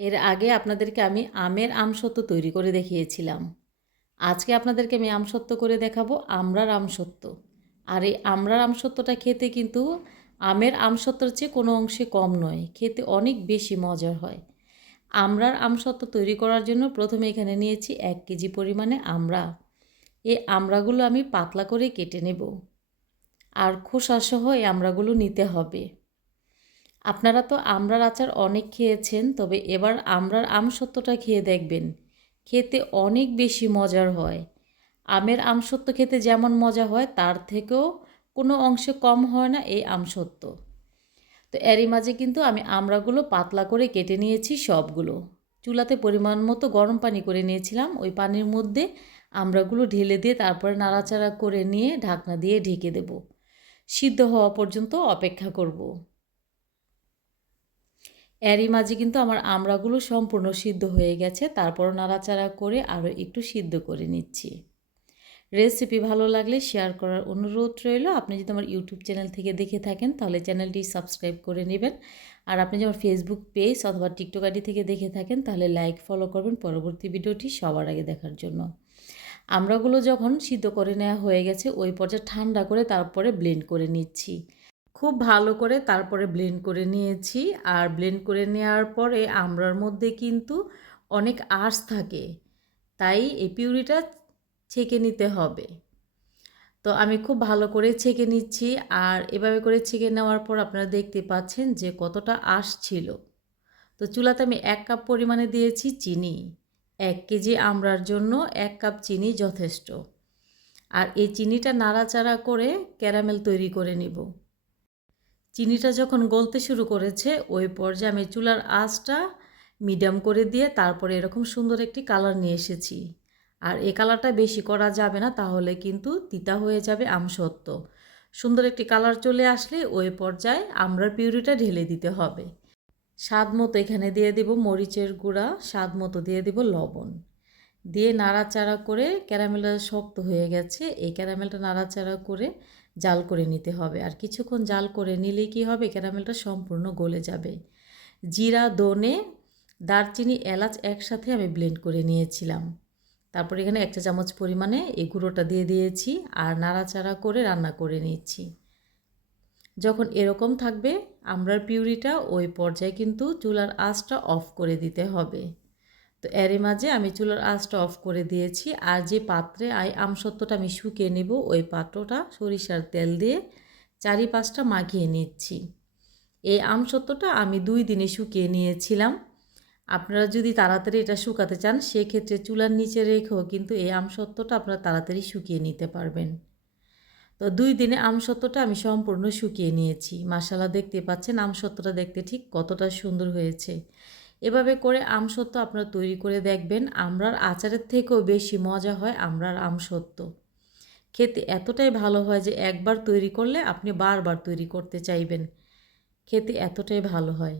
এর আগে আপনাদেরকে আমি আমের আমসত্ব তৈরি করে দেখিয়েছিলাম। আজকে আপনাদেরকে আমি আমসত্ব করে দেখাবো আমরার আমসত্ব আর এই আমরার আমসত্বটা খেতে কিন্তু আমের আমসত্ত্বর চেয়ে কোনো অংশে কম নয়, খেতে অনেক বেশি মজার হয়। আমরার আমসত্ত্ব তৈরি করার জন্য প্রথমে এখানে নিয়েছি এক কেজি পরিমাণে আমড়া। এই আমড়াগুলো আমি পাতলা করে কেটে নেব। আর খোসাসহ এই আমড়াগুলো নিতে হবে। আপনারা তো আমড়ার আচার অনেক খেয়েছেন, তবে এবার আমড়ার আমসত্ত্বটা খেয়ে দেখবেন। খেতে অনেক বেশি মজার হয়। আমের আমসত্ত্ব খেতে যেমন মজা হয়, তার থেকেও কোনো অংশে কম হয় না এই আমসত্ত্ব তো এরই মাঝে কিন্তু আমি আমড়াগুলো পাতলা করে কেটে নিয়েছি সবগুলো। চুলাতে পরিমাণ মতো গরম পানি করে নিয়েছিলাম, ওই পানির মধ্যে আমড়াগুলো ঢেলে দিয়ে তারপরে নাড়াচাড়া করে নিয়ে ঢাকনা দিয়ে ঢেকে দেব। সিদ্ধ হওয়া পর্যন্ত অপেক্ষা করব। এরই মাঝে কিন্তু আমার আমড়াগুলো সম্পূর্ণ সিদ্ধ হয়ে গেছে তারপর নাড়াচাড়া করে আরও একটু সিদ্ধ করে নিচ্ছি। রেসিপি ভালো লাগলে শেয়ার করার অনুরোধ রইল। আপনি যদি আমার ইউটিউব চ্যানেল থেকে দেখে থাকেন, তাহলে চ্যানেলটি সাবস্ক্রাইব করে নেবেন। আর আপনি যদি আমার ফেসবুক পেজ অথবা টিকটক আইডি থেকে দেখে থাকেন, তাহলে লাইক, ফলো করবেন পরবর্তী ভিডিওটি সবার আগে দেখার জন্য। আমরাগুলো যখন সিদ্ধ করে নেওয়া হয়ে গেছে, ওই পর্যায়ে ঠান্ডা করে তারপরে ব্লেন্ড করে নিচ্ছি। খুব ভালো করে তারপরে ব্লেন্ড করে নিয়েছি। আর ব্লেন্ড করে নেওয়ার পরে আমরার মধ্যে কিন্তু অনেক আঁশ থাকে, তাই এই পিউরিটা ছেঁকে নিতে হবে। তো আমি খুব ভালো করে ছেঁকে নিচ্ছি। আর এভাবে করে ছেঁকে নেওয়ার পর আপনারা দেখতে পাচ্ছেন যে কতটা আঁশ ছিল। তো চুলাতে আমি এক কাপ পরিমাণে দিয়েছি চিনি, এক কেজি আমড়ার জন্য এক কাপ চিনি যথেষ্ট। আর এই চিনিটা নাড়াচাড়া করে ক্যারামেল তৈরি করে নিব। চিনিটা যখন গলতে শুরু করেছে, ওই পর্যায়ে আমি চুলার আঁচটা মিডিয়াম করে দিয়ে তারপরে এরকম সুন্দর একটি কালার নিয়ে এসেছি। আর এ কালারটা বেশি করা যাবে না, তাহলে কিন্তু তিতা হয়ে যাবে আমসত্ত্ব। সুন্দর একটি কালার চলে আসলে ওই পর্যায়ে আমরার পিউরিটা ঢেলে দিতে হবে। স্বাদ মতো এখানে দিয়ে দিব মরিচের গুঁড়া, স্বাদ মতো দিয়ে দিব লবণ। দিয়ে নাড়াচাড়া করে ক্যারামেলটা শক্ত হয়ে গেছে, এই ক্যারামেলটা নাড়াচাড়া করে জাল করে নিতে হবে। আর কিছুক্ষণ জাল করে নিলেই কি হবে? ক্যারামেলটা সম্পূর্ণ গলে যাবে। জিরা দনে দারচিনি, এলাচ একসাথে আমি ব্লেন্ড করে নিয়েছিলাম। তারপর এখানে একটা চামচ পরিমাণে এই গুঁড়োটা দিয়ে দিয়েছি আর নাড়াচাড়া করে রান্না করে নিচ্ছি। যখন এরকম থাকবে, আমরার পিউরিটা ওই পর্যায়ে কিন্তু চুলার আঁচটা অফ করে দিতে হবে। তো এর মাঝে আমি চুলার আঁচটা অফ করে দিয়েছি। আর যে পাত্রে আই আমসত্ত্বটা আমি শুকিয়ে নেব, ওই পাত্রটা সরিষার তেল দিয়ে চারি পাঁচটা মাখিয়ে নিচ্ছি। এই আমসত্ত্বটা আমি দুই দিনে শুকিয়ে নিয়েছিলাম। আপনারা যদি তাড়াতাড়ি এটা শুকাতে চান, সেক্ষেত্রে চুলার নিচে রেখেও কিন্তু এই আমসত্ত্বটা আপনারা তাড়াতাড়ি শুকিয়ে নিতে পারবেন। তো দুই দিনে আমসত্ত্বটা আমি সম্পূর্ণ শুকিয়ে নিয়েছি। মাসালা দেখতে পাচ্ছেন আমসত্ত্বটা দেখতে ঠিক কতটা সুন্দর হয়েছে। এভাবে করে আমসত্ত্ব আপনারা তৈরি করে দেখবেন। আমরার আচারের থেকেও বেশি মজা হয় আমরার আমসত্ত্ব খেতে এতটাই ভালো হয় যে একবার তৈরি করলে আপনি বারবার তৈরি করতে চাইবেন। খেতে এতটাই ভালো হয়।